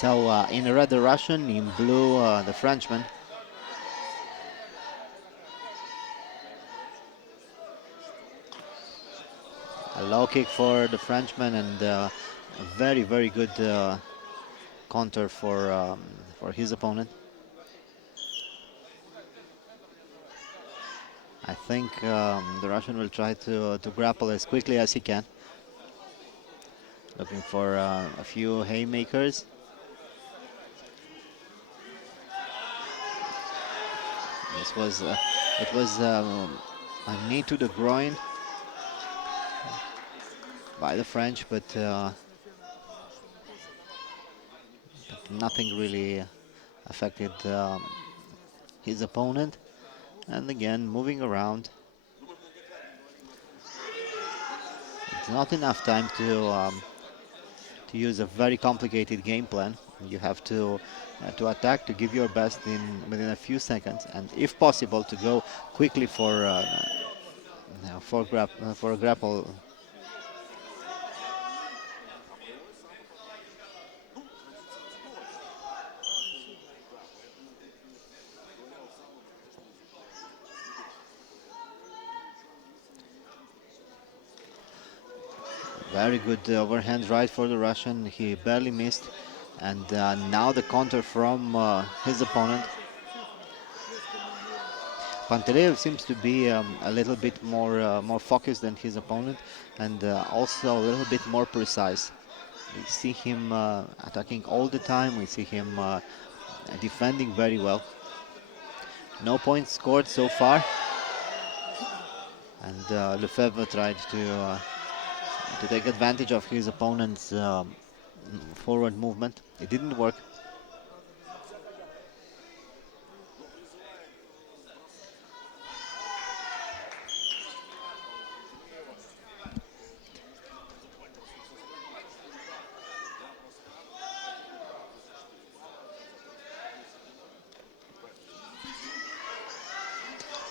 So in red the Russian, in blue the Frenchman. A low kick for the Frenchman and a very, very good counter for his opponent. I think the Russian will try to grapple as quickly as he can. Looking for a few haymakers. It was a knee to the groin by the French, but nothing really affected his opponent. And again, moving around. It's not enough time to use a very complicated game plan. You have to attack, to give your best in within a few seconds, and if possible, to go quickly for a grapple. Very good overhand right for the Russian. He barely missed, and now the counter from his opponent. Panteleev seems to be a little bit more focused than his opponent, and also a little bit more precise. We see him attacking all the time. We see him defending very well. No points scored so far, and Lefevre tried to take advantage of his opponent's forward movement. It didn't work.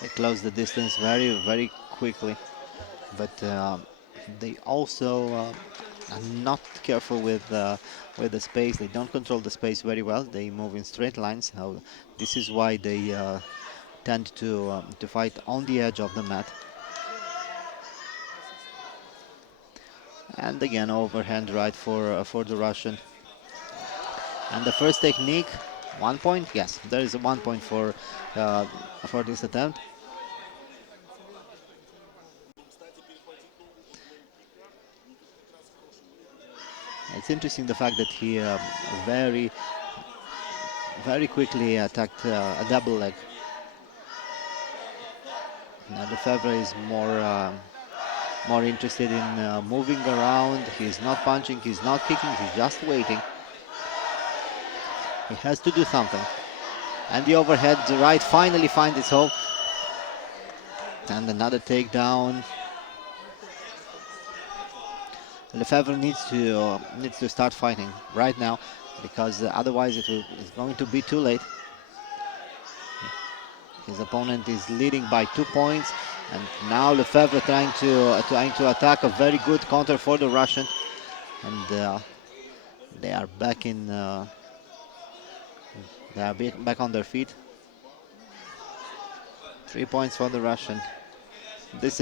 They closed the distance very, very quickly, but they also are not careful with the space. They don't control the space very well. They move in straight lines. So this is why they tend to fight on the edge of the mat. And again, overhand right for the Russian. And the first technique, 1 point. Yes, there is a 1 point for this attempt. It's interesting the fact that he very, very quickly attacked a double leg. Now Lefevre is more interested in moving around. He's not punching, he's not kicking, he's just waiting. He has to do something. And the overhead right finally finds its home. And another takedown. Lefevre needs to start fighting right now, because otherwise it's going to be too late. His opponent is leading by 2 points, and now Lefevre trying to attack. A very good counter for the Russian, and they are back in. They are back on their feet. 3 points for the Russian. This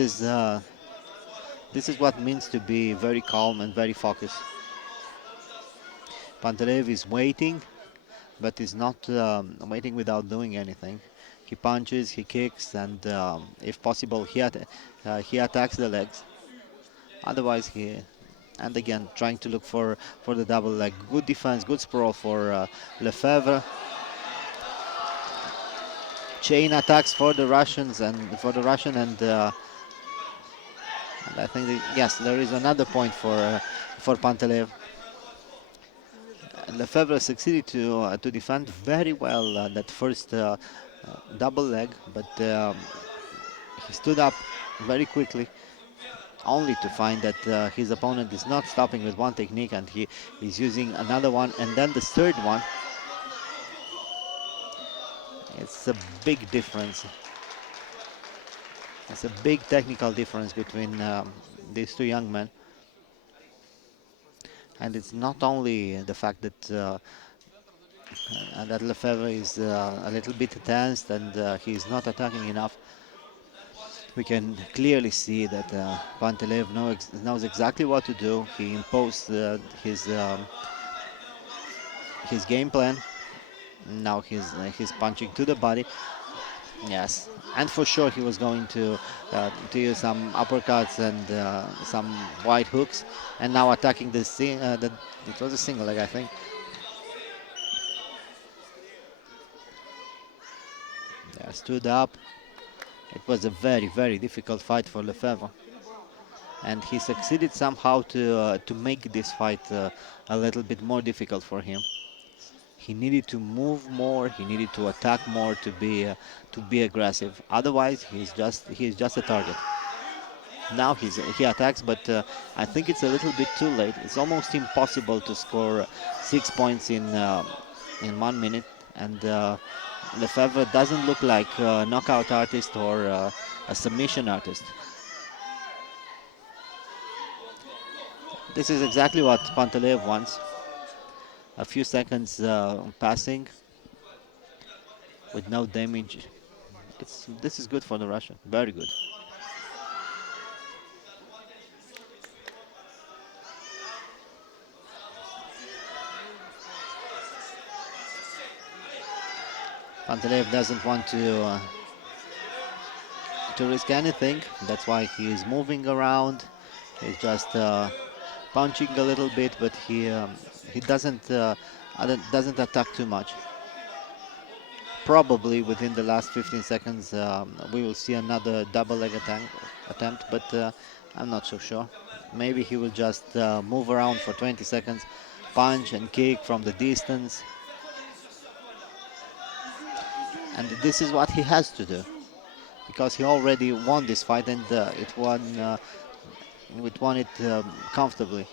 is what means to be very calm and very focused. Panteleev is waiting, but is not waiting without doing anything. He punches, he kicks, and if possible, he attacks the legs. Otherwise, and again, trying to look for the double leg. Good defense, good sprawl for Lefevre. Chain attacks for the Russians and and I think yes, there is another point for Panteleev. Lefevre succeeded to defend very well that first double leg, but he stood up very quickly, only to find that his opponent is not stopping with one technique, and he is using another one, and then the third one. It's a big difference. It's a big technical difference between these two young men. And it's not only the fact that and that Lefebvre is a little bit tensed and he's not attacking enough. We can clearly see that Panteleev knows exactly what to do. He imposed his game plan. Now he's punching to the body. Yes, and for sure he was going to use some uppercuts and some wide hooks, and now attacking the it was a single leg, I think. Yeah, stood up. It was a very difficult fight for Lefebvre, and he succeeded somehow to make this fight a little bit more difficult for him. He needed to move more. He needed to attack more to be aggressive. Otherwise, he's just a target. Now he attacks, but I think it's a little bit too late. It's almost impossible to score 6 points in 1 minute, and Lefebvre doesn't look like a knockout artist or a submission artist. This is exactly what Panteleev wants. A few seconds passing with no damage. This is good for the Russian. Very good. Panteleev doesn't want to risk anything. That's why he is moving around. He's just punching a little bit, but he doesn't attack too much. Probably within the last 15 seconds, we will see another double leg attempt, but I'm not so sure. Maybe he will just move around for 20 seconds, punch and kick from the distance. And this is what he has to do, because he already won this fight and it won it comfortably.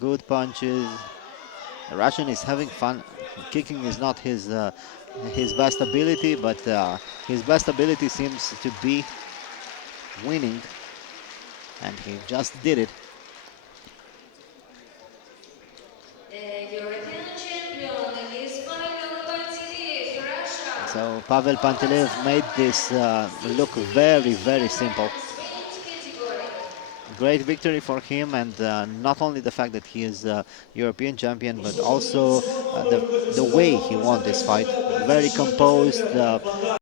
Good punches. The Russian is having fun. Kicking is not his best ability, but his best ability seems to be winning, and he just did it. European champion is Pavel Panteleev, Russia. So Pavel Panteleev made this look very simple. Category. Great victory for him, and not only the fact that he is European champion, but also the way he won this fight. Very composed,